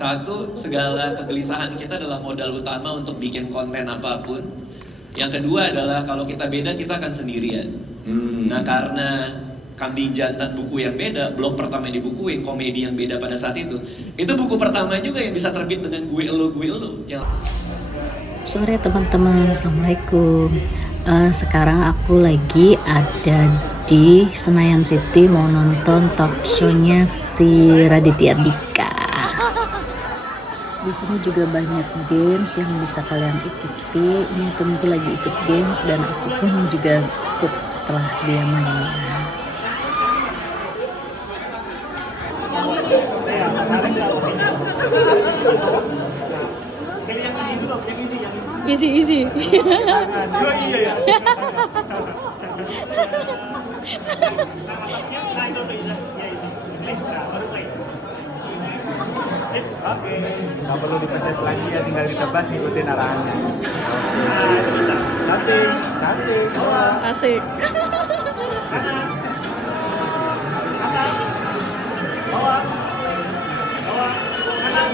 Satu, segala kegelisahan kita adalah modal utama untuk bikin konten apapun. Yang kedua adalah kalau kita beda, kita akan sendirian. Nah, karena Kambing Jantan buku yang beda, blog pertama yang dibukuin, komedi yang beda pada saat itu buku pertama juga yang bisa terbit dengan gue elo yang... Sore teman-teman, assalamualaikum. Sekarang aku lagi ada di Senayan City mau nonton talk show-nya si Raditya Dika. Di sini juga banyak games yang bisa kalian ikuti. Ini temanku lagi ikut games dan aku pun juga ikut setelah dia main. Isi. Oke, nggak perlu dipencet lagi ya, tinggal ditebas ngikutin arahannya. Nah, itu bisa. Cantik, Asik. kanan, atas, bawah, kanan.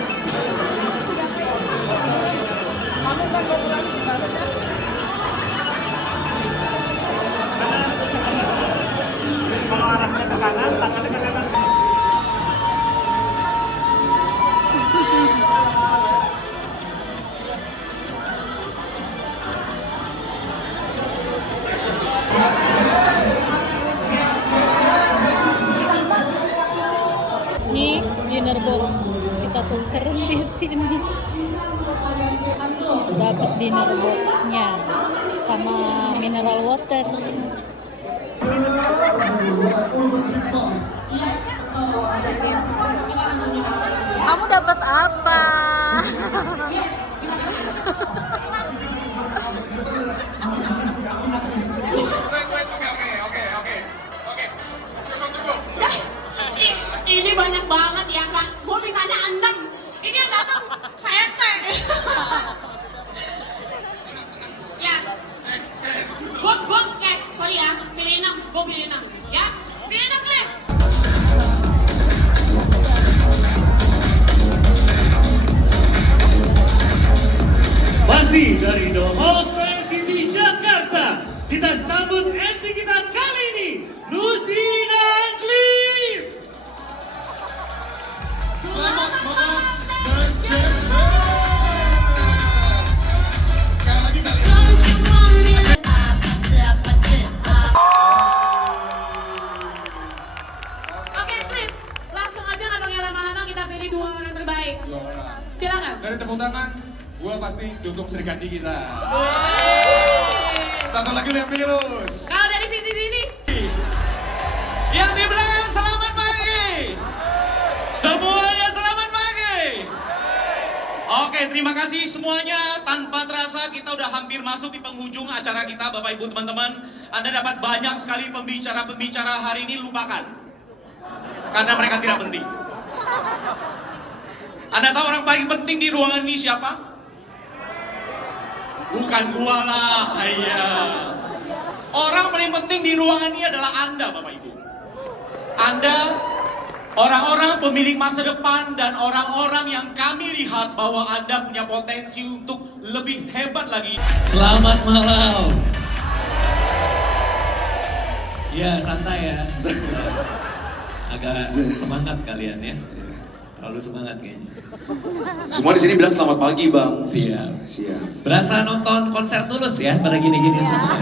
Kalau arahnya ke kanan, tangannya ke kanan. Ini dinner box kita tukerin di sini. Dapat dinner boxnya sama mineral water. Kamu dapat apa? Ini banyak banget ya kak, gue mintanya 6. Ini yang datang saya teh. Ya, gue sorry ya, pilih 6, gue pilih 6 ya, pilih 6 Glenn. Masih dari The Host City Jakarta, kita sambut MC kita kali ini, Lucy dan Cliff. Selamat malam dan sekali lagi Oke Cliff, langsung aja nggak pakai lama-lama, kita pilih 2 orang terbaik. Silakan. Dari tepuk tangan, gue pasti dukung Sri Kandi kita. Satu lagi udah pilus. Kalau dari sisi sini, Yang di belakang selamat pagi. Semuanya selamat pagi. Oke, terima kasih semuanya. Tanpa terasa kita udah hampir masuk di penghujung acara kita, Bapak Ibu teman-teman. Anda dapat banyak sekali pembicara-pembicara hari ini, lupakan. Karena mereka tidak penting. Anda tahu orang paling penting di ruangan ini siapa? Bukan gua lah, iya. Orang paling penting di ruangan ini adalah Anda, Bapak Ibu. Anda, orang-orang pemilik masa depan dan orang-orang yang kami lihat bahwa Anda punya potensi untuk lebih hebat lagi. Selamat malam. Ya, santai ya. Agak semangat kalian ya. Terlalu semangat kayaknya. Semua di sini bilang selamat pagi, Bang. Siap. Siap. Berasa nonton konser Tulus ya pada gini-gini semua.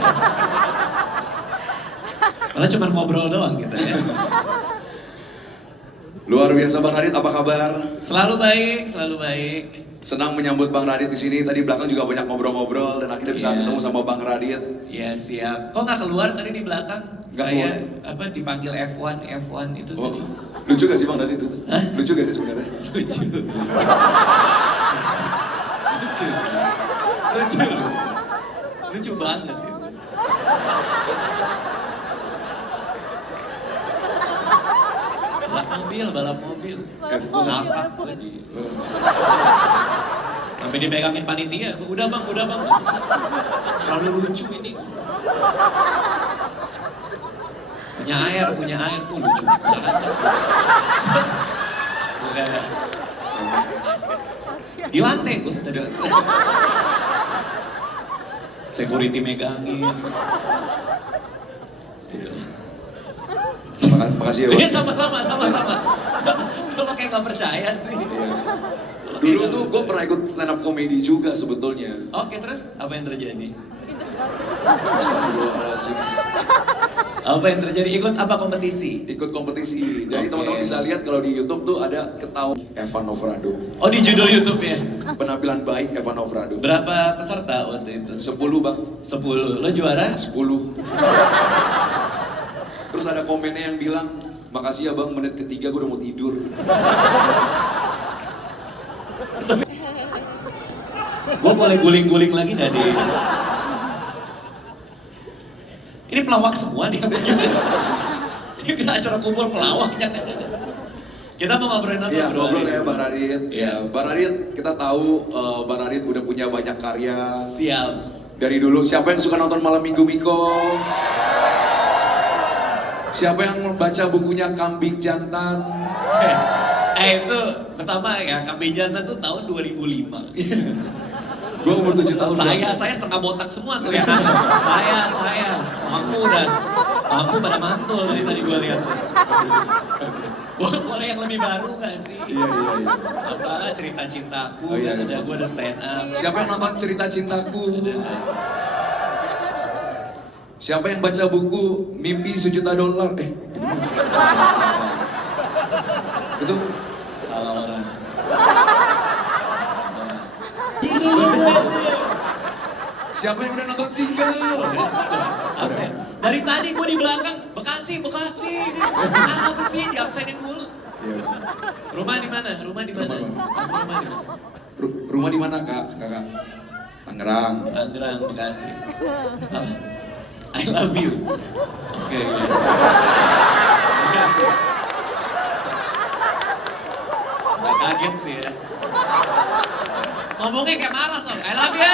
Malah cuma ngobrol doang gitu ya. Luar biasa Bang Radit, apa kabar? Selalu baik, selalu baik. Senang menyambut Bang Radit di sini. Tadi belakang juga banyak ngobrol-ngobrol dan akhirnya bisa Iya. ketemu sama Bang Radit. Ya siap. Kok nggak keluar tadi di belakang? Nggak Saya apa dipanggil F1 itu Oh, tadi. lucu gak sih Bang Radit itu? Hah? Lucu gak sih sebenarnya? Lucu. Lucu banget itu. Balap mobil. Ngakak tadi. Sampai dipegangin panitia, udah bang, terlalu lucu ini. Punya air tuh lucu. Jangan. Udah. Di lantai gue. Security megangin. Gitu. Makasih ya, Iya Bang. sama-sama. Lo kayak gak percaya sih. Dulu tuh gue pernah ikut stand up comedy juga sebetulnya. Oke, terus apa yang terjadi? Astagfirullahaladzim. Apa yang terjadi? Ikut apa kompetisi? Ikut kompetisi. Jadi Oke. teman-teman bisa lihat kalau di YouTube tuh ada ketawa Evan Novrado. Oh, di judul YouTube-nya. Penampilan baik Evan Novrado. Berapa peserta waktu itu? 10 Bang. 10. Lo juara? 10. Terus ada komennya yang bilang, makasih ya Bang, menit ketiga gue udah mau tidur. Gue boleh guling-guling lagi gak deh? Ini pelawak semua nih. Ini kena acara kumpul pelawak jangan-jangan. Kita mau ngobrolin apa? Iya, bro? ngobrol ya Bang Radit. Iya. Ya, Bang Radit, kita tahu Bang Radit udah punya banyak karya. Siap. Dari dulu, siapa yang suka nonton Malam Minggu Miko? Siapa yang membaca bukunya Kambing Jantan? Itu pertama ya, Kambing Jantan tuh tahun 2005. Gue umur 7 tahun. Saya setengah botak semua tuh ya. saya. Aku pada mantul dari tadi gue lihat. Boleh yang lebih baru gak sih? Iya. Apa cerita cintaku? Oh, iya. Gue ada stand up. Siapa yang nonton Cerita Cintaku? Siapa yang baca buku Mimpi $1 juta? Itu Salah orang. siapa yang udah nonton Single? Absen. Dari tadi gue di belakang, Bekasi. Apa sih diabsenin mulu? Rumah di mana? Rumah di mana Kak? Kakak? Tangerang. Tangerang, Bekasi. Apa? I love you. Oke. Bekasi. Gak kaget sih ya. Ngomongnya kayak marah sob. I love you.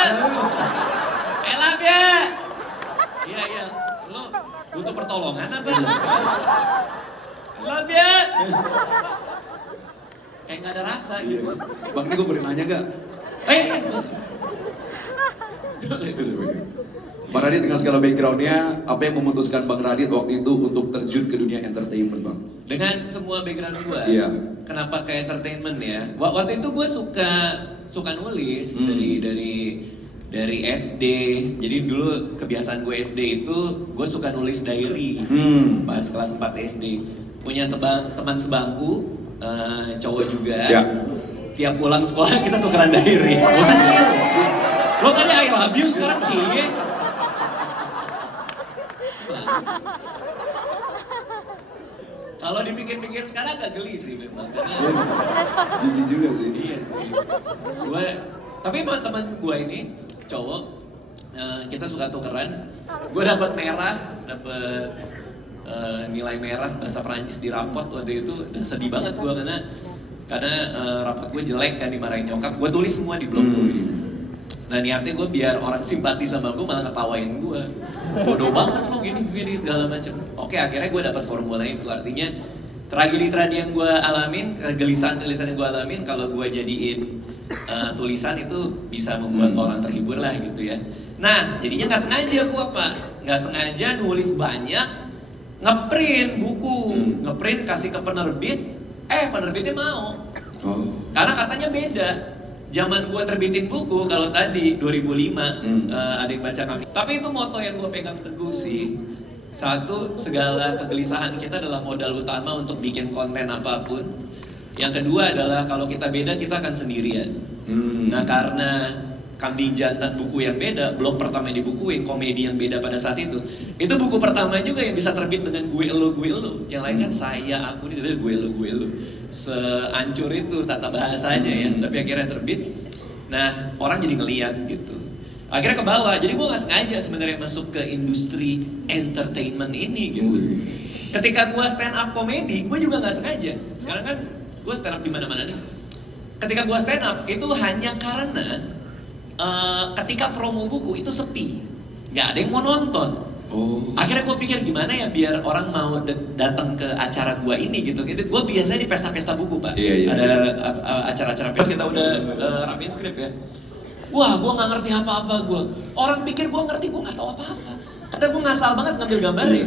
Iya. Lo butuh pertolongan apa? I love you. Kayak gak ada rasa gitu. Bang, ini gue boleh nanya gak? Bang Radit dengan segala backgroundnya, apa yang memutuskan Bang Radit waktu itu untuk terjun ke dunia entertainment Bang? Dengan semua background gue, Iya. Kenapa ke entertainment ya? Waktu itu gue suka nulis dari SD. Jadi dulu kebiasaan gue SD itu gue suka nulis diary. Pas kelas 4 SD. Punya teman sebangku, cowok juga. Ya. Tiap pulang sekolah kita tukeran diary. Bosan sih. Lo tadi I love you, sekarang sih. Kalau dipikir-pikir sekarang agak geli sih memang. Jijik juga sih. Iya sih. Tapi teman gue ini cowok, kita suka tukeran. Gue dapat nilai merah bahasa Perancis di rapot waktu itu, dan sedih banget gue karena rapot gue jelek kan, dimarahin nyokap. Gue tulis semua di blog gue. Nah niatnya gue biar orang simpati sama gue, malah ketawain gue. Bodoh banget lo gini segala macem. Oke, akhirnya gue dapat formula itu. Artinya tragedi yang gue alamin, kegelisahan yang gue alamin, kalau gue jadiin tulisan itu bisa membuat orang terhibur lah gitu ya. Nah jadinya nggak sengaja gue nggak sengaja nulis banyak, ngeprint buku, ngeprint kasih ke penerbit, penerbitnya mau. Karena katanya beda. Zaman gue terbitin buku, kalau tadi 2005 ada yang baca kami. Tapi itu moto yang gue pegang teguh sih. Satu, segala kegelisahan kita adalah modal utama untuk bikin konten apapun. Yang kedua adalah kalau kita beda, kita akan sendirian. Nah karena Kambing Jantan buku yang beda, blog pertama yang dibukuin, komedi yang beda pada saat itu buku pertama juga yang bisa terbit dengan gue elo. Yang lain kan saya, aku, ini gue elo. Seancur itu tata bahasanya ya, tapi akhirnya terbit. Nah orang jadi ngeliat gitu, akhirnya ke bawah. Jadi gue nggak sengaja sebenarnya masuk ke industri entertainment ini gitu. Ketika gue stand up komedi, gue juga nggak sengaja. Sekarang kan gue stand up di mana-mana nih. Ketika gue stand up itu hanya karena ketika promo buku itu sepi, nggak ada yang mau nonton. Akhirnya gue pikir gimana ya biar orang mau datang ke acara gue ini gitu. Gue biasanya di pesta-pesta buku Pak. Ada acara-acara pesta kita udah rapiin skrip ya. Wah, gue nggak ngerti apa-apa gue. Orang pikir gue ngerti, gue nggak tahu apa-apa. Kadang gue ngasal banget ngambil gambarnya.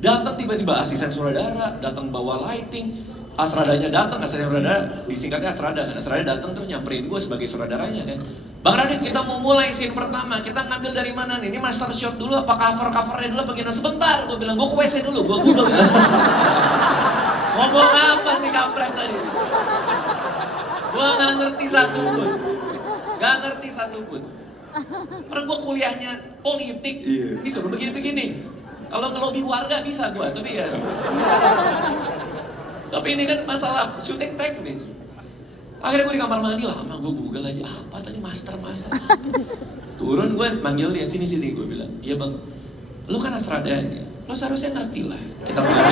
Datang tiba-tiba asisten suradara, datang bawa lighting. Asradanya datang, asisten suradara, disingkatnya Asrada. Asrada datang terus nyamperin gue sebagai suradaranya kan. Bang Radit, kita mau mulai scene pertama. Kita ngambil dari mana nih? Ini master shot dulu apa covernya dulu apa gimana? Sebentar, gue bilang, gue ke WC dulu, gue google. Ngomong apa sih kampret tadi? Gue nggak ngerti satu pun. Gak ngerti satu pun. Orang gue kuliahnya politik, disuruh begini-begini. Kalau ngelobi warga bisa gue, tapi ya. Tapi ini kan masalah syuting teknis. Akhirnya gue di kamar mandi lama, gue google aja apa tadi master. Turun gue manggil dia sini gue bilang, iya bang, lu kan Asradanya, lu seharusnya ngerti lah. Kita bilang.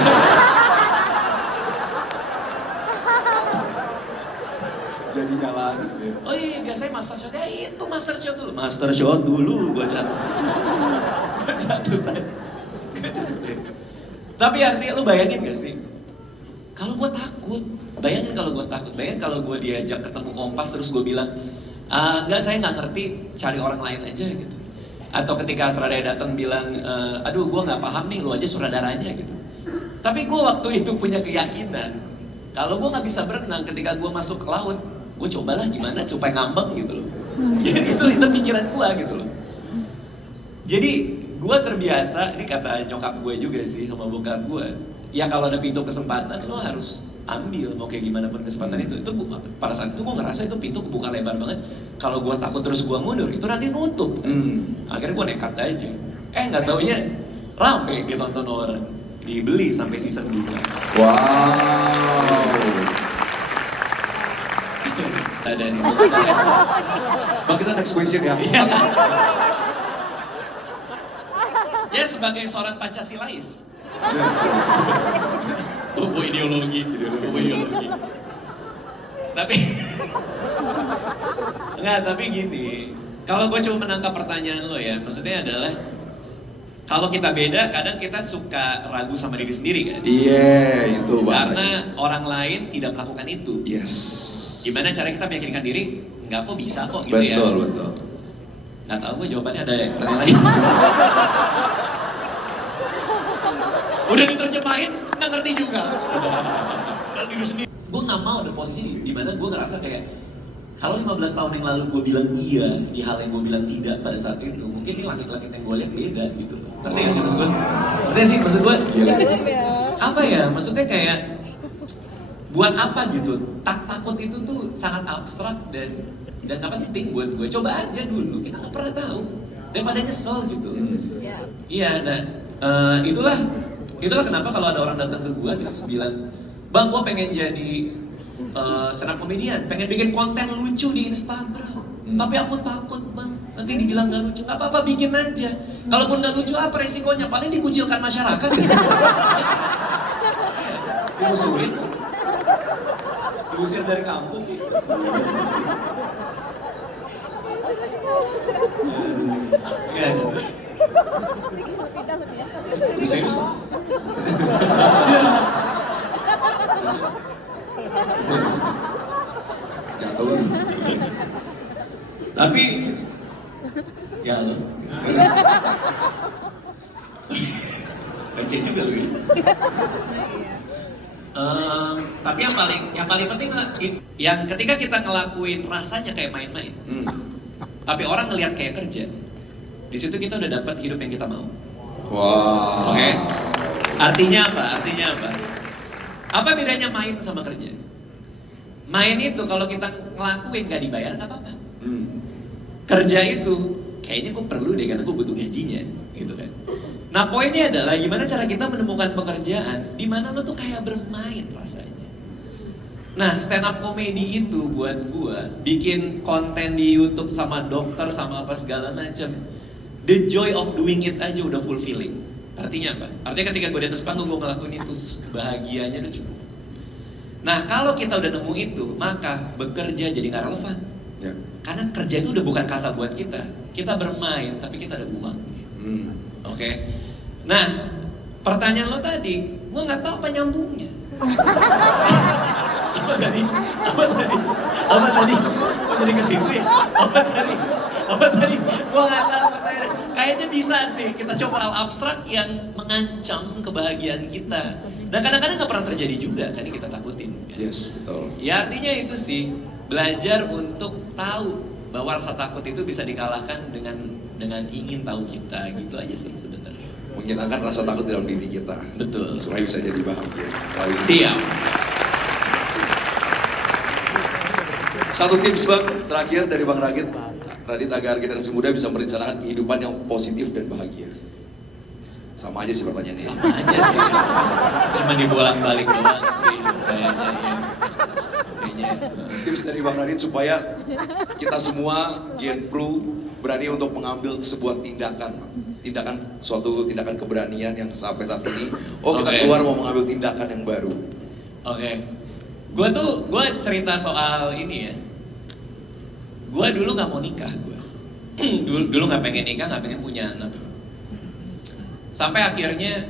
Jadi jalan. Oh iya biasanya master shot, ya itu master shot dulu, gue jatuh. Tapi artinya lu bayangin gak sih? Kalau gue takut, bayangin kalau gue diajak ketemu Kompas terus gue bilang, enggak saya nggak ngerti, cari orang lain aja gitu. Atau ketika Asradanya datang bilang, aduh gue nggak paham nih, lu aja suradaranya gitu. Tapi gue waktu itu punya keyakinan, kalau gue nggak bisa berenang ketika gue masuk ke laut, gue cobalah gimana supaya ngambang gitu loh. Jadi itu pikiran gue gitu loh. Jadi gue terbiasa, ini kata nyokap gue juga sih sama bokap gue. Ya kalau ada pintu kesempatan lo harus ambil, mau kayak gimana pun kesempatan itu pada saat itu gue ngerasa itu pintu kebuka lebar banget. Kalau gue takut terus gue mundur, itu nanti nutup. Akhirnya gue nekat aja. Nggak taunya rame ditonton orang, dibeli sampai season 2. Wow. Ada nih. Bang, kita next question ya. Ya sebagai seorang Pancasilais. Bobo ideologi. Tapi gini, kalau gue coba menangkap pertanyaan lo ya, maksudnya adalah kalau kita beda, kadang kita suka ragu sama diri sendiri kan? Iya, itu bahasanya. Karena orang lain tidak melakukan itu. Yes. Gimana cara kita meyakinkan diri? Enggak kok bisa kok gitu ya. Betul. Nggak tahu gue jawabannya ada pertanyaan lain. Udah diterjemahin, nggak ngerti juga. Diri sendiri. Gue nggak mau ada posisi di mana gue ngerasa kayak kalau 15 tahun yang lalu gue bilang iya di hal yang gue bilang tidak pada saat itu, mungkin ini langit-langit yang gue lihat beda gitu. Ngerti nggak sih maksud gue? Ngerti sih maksud gue? Apa ya? Maksudnya kayak buat apa gitu? Takut itu tuh sangat abstrak dan apa penting buat gue. Coba aja dulu, kita nggak pernah tahu. Daripada nyesel gitu. Iya, nah itulah kenapa kalau ada orang datang ke gue terus bilang, bang gue pengen jadi stand up comedian, pengen bikin konten lucu di Instagram, tapi aku takut bang, nanti dibilang gak lucu. Gak apa-apa, bikin aja. Kalaupun gak lucu apa resikonya? Paling dikucilkan masyarakat. Dimusuhin, diusir dari kampung. Serius? Jatuh. Tapi ya lo. Receh juga lo ya. Tapi yang paling penting yang ketika kita ngelakuin rasanya kayak main-main. Tapi orang ngelihat kayak kerja. Di situ kita udah dapat hidup yang kita mau. Wow. Oke. Artinya apa? Apa bedanya main sama kerja? Main itu kalau kita ngelakuin gak dibayar gak apa-apa. Kerja itu kayaknya gue perlu deh karena gue butuh gajinya, gitu kan. Nah poinnya adalah gimana cara kita menemukan pekerjaan di mana lo tuh kayak bermain rasanya. Nah stand up comedy itu buat gue bikin konten di YouTube sama dokter sama apa segala macam. The joy of doing it aja udah fulfilling. Artinya apa? Artinya ketika gue di atas panggung gue ngelakuin itu bahagianya udah cukup. Nah kalau kita udah nemu itu, maka bekerja jadi gak relevan. Karena kerja itu udah bukan kata buat kita. Kita bermain, tapi kita ada uang. Oke. Nah, pertanyaan lo tadi, gue nggak tahu apa nyambungnya. Apa tadi? Kok jadi ke situ ya? Apa tadi? Gue nggak tahu pertanyaan. Kayaknya bisa sih kita coba hal abstrak yang mengancam kebahagiaan kita. Dan kadang-kadang nggak pernah terjadi juga, kan yang kita takutin. Yes, betul. Ya artinya itu sih, belajar untuk tahu bahwa rasa takut itu bisa dikalahkan dengan ingin tahu kita, gitu aja sih sebenarnya. Menghilangkan rasa takut dalam diri kita. Betul. Supaya bisa jadi bahagia. Siap. Satu tips Bang, terakhir dari Bang Radit agar generasi muda bisa merencanakan kehidupan yang positif dan bahagia. Sama aja sih pertanyaannya. Sama aja sih. Cuma dibolak-balik doang sih kayaknya ya. Tips dari Bang Radit supaya kita semua Genpro berani untuk mengambil sebuah suatu tindakan keberanian yang sampai saat ini kita keluar mau mengambil tindakan yang baru. Oke. Gue cerita soal ini ya. Gue dulu nggak mau nikah dulu nggak pengen nikah, nggak pengen punya anak. Sampai akhirnya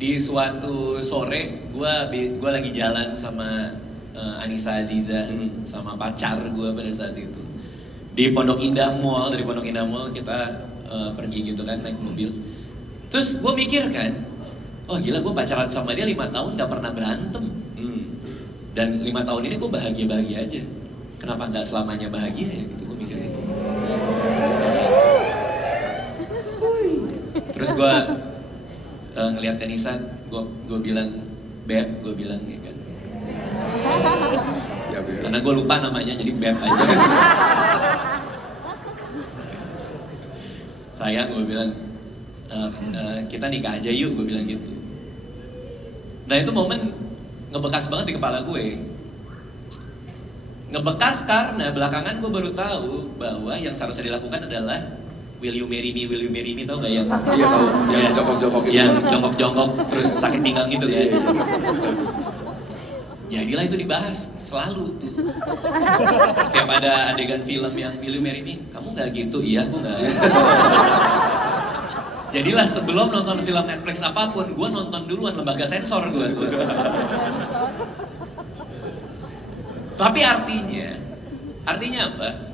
di suatu sore gue lagi jalan sama Anissa Aziza sama pacar gue pada saat itu di Pondok Indah Mall. Dari Pondok Indah Mall kita pergi gitu kan naik mobil. Terus gue mikir kan, oh gila gue pacaran sama dia 5 tahun gak pernah berantem. Dan 5 tahun ini gue bahagia-bahagia aja. Kenapa gak selamanya bahagia ya gitu, gue mikir gitu. Terus gue ngeliat Anissa, gue bilang, Beb, gue bilang ya kan. Ya, Beb. Karena gue lupa namanya jadi Beb aja. Sayang, gue bilang, kita nikah aja yuk, gue bilang gitu. Nah itu momen ngebekas banget di kepala gue. Ngebekas karena belakangan gue baru tahu bahwa yang seharusnya dilakukan adalah will you marry me, tau gak yang? Iya tahu, yang jongkok-jongkok gitu. Yang jongkok-jongkok terus sakit pinggang gitu kan. Jadilah itu dibahas selalu tuh. Setiap ada adegan film yang will you marry me, kamu gak gitu? Iya, aku gak. Jadilah sebelum nonton film Netflix apapun, gue nonton duluan lembaga sensor gue. Tapi artinya apa?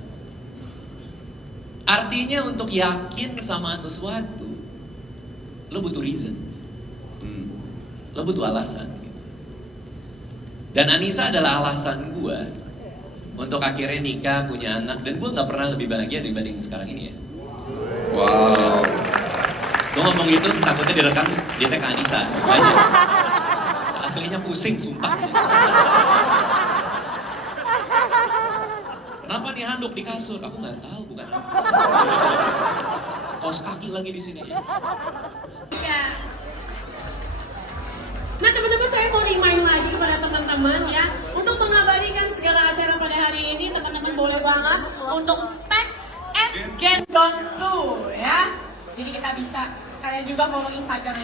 Artinya untuk yakin sama sesuatu, lo butuh reason, lo butuh alasan. Gitu. Dan Anissa adalah alasan gue untuk akhirnya nikah, punya anak, dan gue nggak pernah lebih bahagia dibanding sekarang ini ya. Wow. Gue ngomong gitu takutnya direkam dia ke Anissa aja. Aslinya pusing sumpah. Kenapa nih handuk di kasur? Aku nggak tahu, bukan aku. Kaos kaki lagi di sini ya. Iya. Nah teman-teman, saya mau remind lagi kepada teman-teman ya, untuk mengabadikan segala acara pada hari ini, teman-teman boleh banget untuk tag @gen.2 ya. Jadi kita bisa kalian juga follow Instagramnya.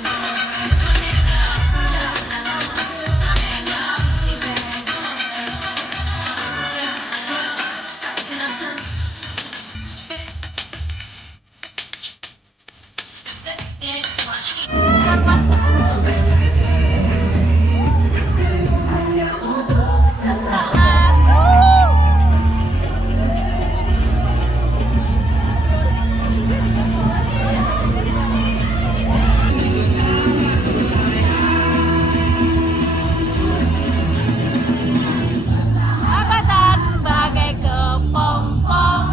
Bagai kepompong.